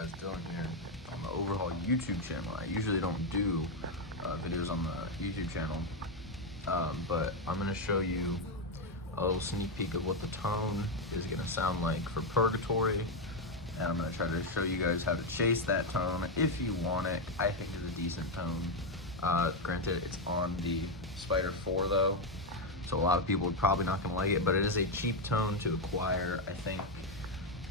guys, Dylan here on the Overhaul YouTube channel. I usually don't do videos on the YouTube channel, but I'm going to show you a little sneak peek of what the tone is going to sound like for Purgatory, and I'm going to try to show you guys how to chase that tone if you want it. I think it's a decent tone. Granted, it's on the Spider 4 though, so a lot of people are probably not going to like it, but it is a cheap tone to acquire. I think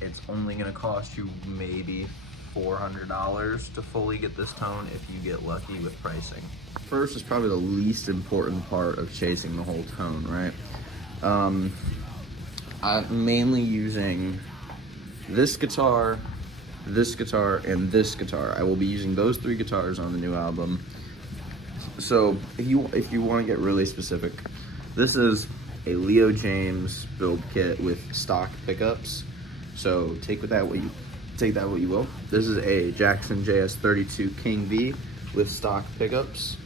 it's only going to cost you maybe $400 to fully get this tone if you get lucky with pricing. First is probably the least important part of chasing the whole tone, right? I'm mainly using this guitar, and this guitar. I will be using those three guitars on the new album. So if you want to get really specific, this is a Leo James build kit with stock pickups. So take that what you will. This is a Jackson JS32 King V with stock pickups,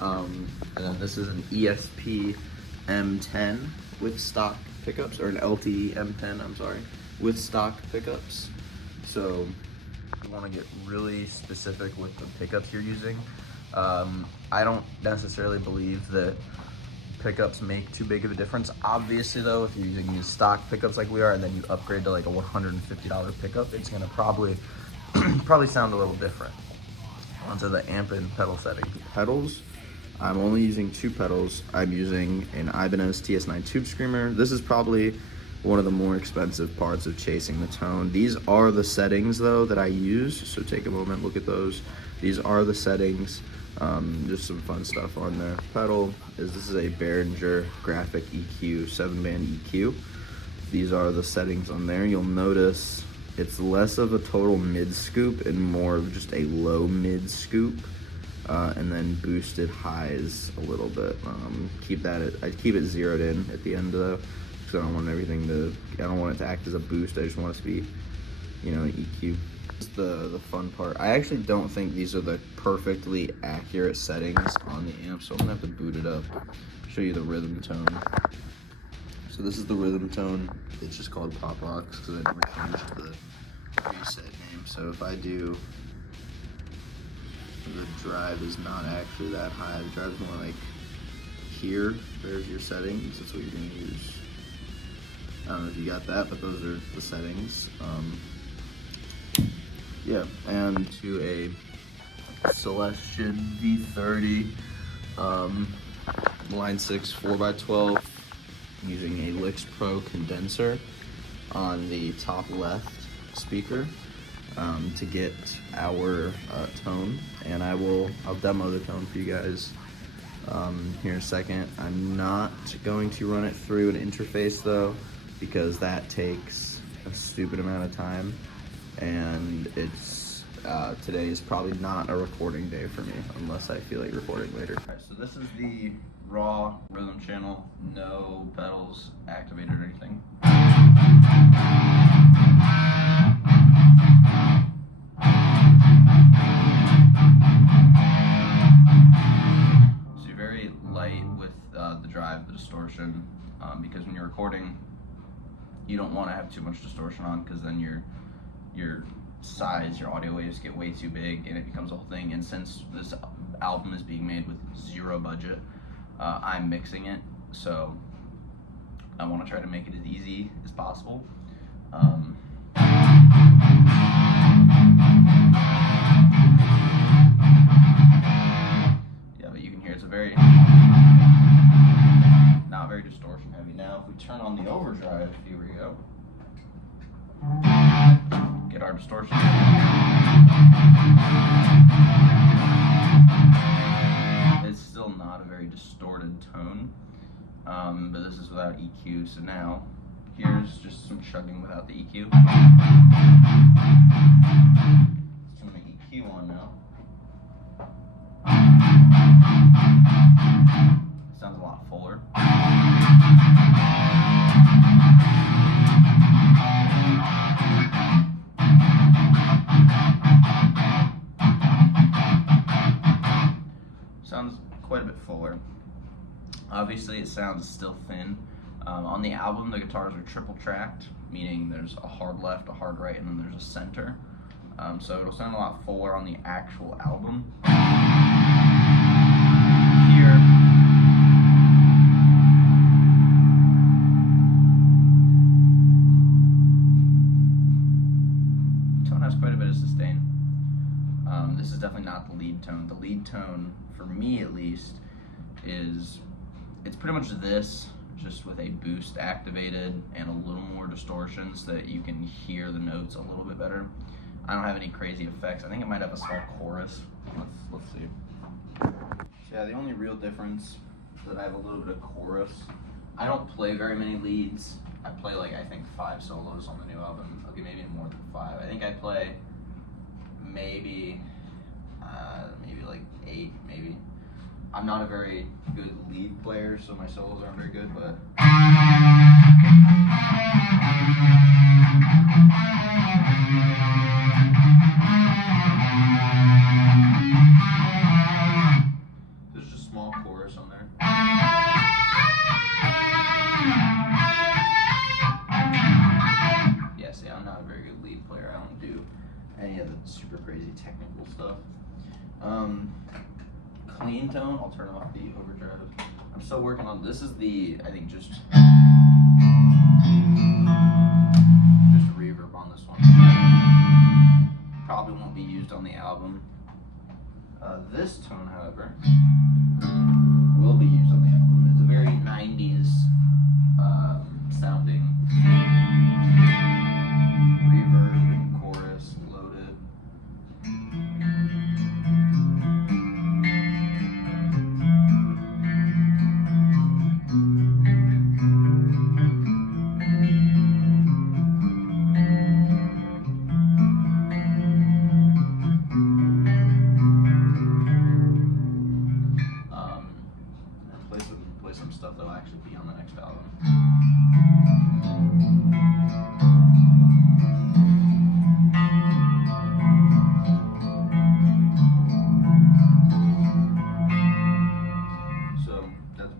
and then this is an ESP M10 with stock pickups, or an LTD M10, I'm sorry, with stock pickups. So you want to get really specific with the pickups you're using. I don't necessarily believe that pickups make too big of a difference. Obviously though, if you're using these stock pickups like we are, and then you upgrade to like a $150 pickup, it's gonna probably sound a little different. Onto the amp and pedal setting. Pedals, I'm only using two pedals. I'm using an Ibanez TS9 Tube Screamer. This is probably one of the more expensive parts of chasing the tone. These are the settings though that I use, so take a moment, look at those. These are the settings. Just some fun stuff on there. Pedal this is a Behringer Graphic EQ 7-band EQ. These are the settings on there. You'll notice it's less of a total mid scoop and more of just a low mid scoop, and then boosted highs a little bit. I keep it zeroed in at the end though, because I don't want it to act as a boost. I just want it to be, an EQ. The fun part. I actually don't think these are the perfectly accurate settings on the amp, so I'm gonna have to boot it up, show you the rhythm tone. So this is the rhythm tone. It's just called Pop Rocks because I never changed the preset name. So if I do, the drive is not actually that high. The drive's more like here. There's your settings. That's what you're gonna use. I don't know if you got that, but those are the settings. Yeah, and to a Celestion V30 line 6 4x12 using a Lix Pro condenser on the top left speaker to get our tone, and I'll demo the tone for you guys here in a second. I'm not going to run it through an interface though, because that takes a stupid amount of time. And today is probably not a recording day for me unless I feel like recording later. Alright, so this is the raw rhythm channel, no pedals activated or anything. So you're very light with the drive, the distortion, because when you're recording, you don't want to have too much distortion on, because then your audio waves get way too big and it becomes a whole thing. And since this album is being made with zero budget, I'm mixing it, so I want to try to make it as easy as possible. Yeah, but you can hear it's not very distortion heavy. Now if we turn on the overdrive, here we go. Get our distortion. It's still not a very distorted tone, but this is without EQ. So now, here's just some chugging without the EQ. Let's turn the EQ on now. It sounds a lot fuller. Sounds quite a bit fuller. Obviously it sounds still thin. On the album the guitars are triple tracked, meaning there's a hard left, a hard right, and then there's a center. So it'll sound a lot fuller on the actual album. Here, tone has quite a bit of sustain. This is definitely not the lead tone. The lead tone, for me at least, it's pretty much this, just with a boost activated and a little more distortion so that you can hear the notes a little bit better. I don't have any crazy effects. I think it might have a small chorus. Let's see. So yeah, the only real difference is that I have a little bit of chorus. I don't play very many leads. I play like, I think 5 solos on the new album. Okay, maybe more than 5. I think I play maybe like 8, maybe. I'm not a very good lead player, so my solos aren't very good, but there's just a small chorus on there. Yeah, see, I'm not a very good lead player. I don't do any of the super crazy technical stuff. Clean tone, I'll turn off the overdrive. I'm still working on, this is the, I think just reverb on this one. Probably won't be used on the album. This tone, however, will be used on the album. It's a very 90s sounding reverb and chorus loaded. Play some stuff that'll actually be on the next album. So that's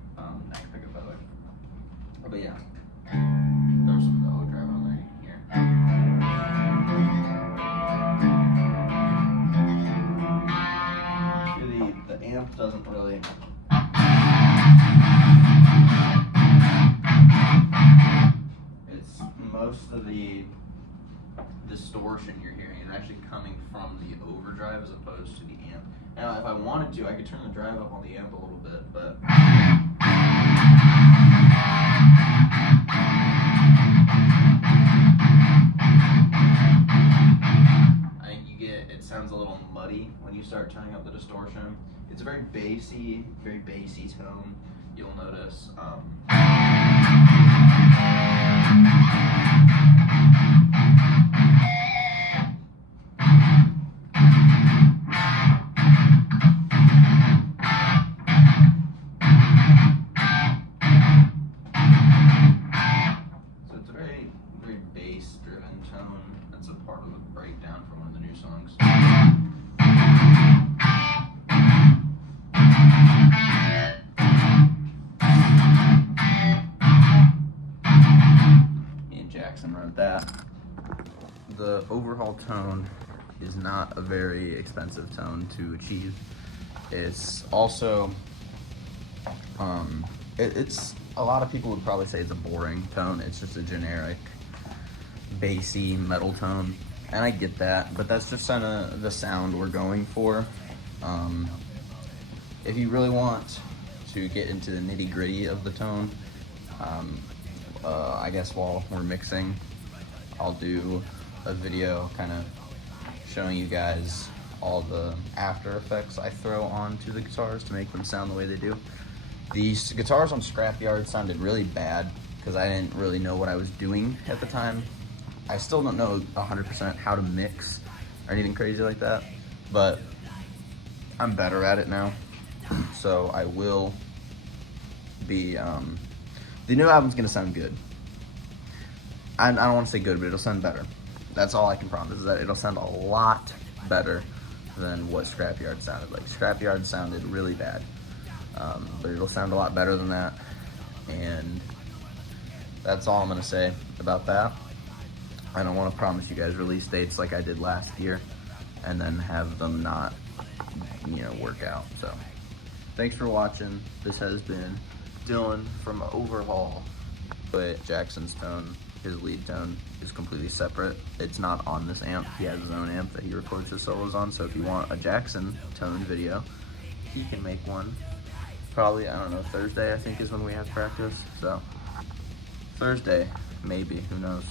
neck pickup, by the way. But yeah, there's some overdrive on there here. See, the amp doesn't really. Most of the distortion you're hearing is actually coming from the overdrive as opposed to the amp. Now, if I wanted to, I could turn the drive up on the amp a little bit, but I think it sounds a little muddy when you start turning up the distortion. It's a very bassy tone. You'll notice. So it's a very bass-driven tone. That's a part of the breakdown for one of the new songs. Jackson wrote that. The Overhaul tone is not a very expensive tone to achieve. It's also, it's a lot of people would probably say it's a boring tone. It's just a generic, bassy metal tone, and I get that, but that's just kind of the sound we're going for. If you really want to get into the nitty-gritty of the tone, I guess while we're mixing, I'll do a video kind of showing you guys all the after effects I throw onto the guitars to make them sound the way they do. These guitars on Scrapyard sounded really bad because I didn't really know what I was doing at the time. I still don't know 100% how to mix or anything crazy like that, but I'm better at it now. So I will be, the new album's gonna sound good. I don't want to say good, but it'll sound better. That's all I can promise, is that it'll sound a lot better than what Scrapyard sounded like. Scrapyard sounded really bad, but it'll sound a lot better than that, and that's all I'm gonna say about that. I don't want to promise you guys release dates like I did last year and then have them not, work out. So thanks for watching. This has been Dylan from Overhaul. But Jackson's tone, his lead tone, is completely separate. It's not on this amp. He has his own amp that he records his solos on. So if you want a Jackson tone video, he can make one. Probably, I don't know, Thursday I think is when we have practice. So Thursday, maybe, who knows.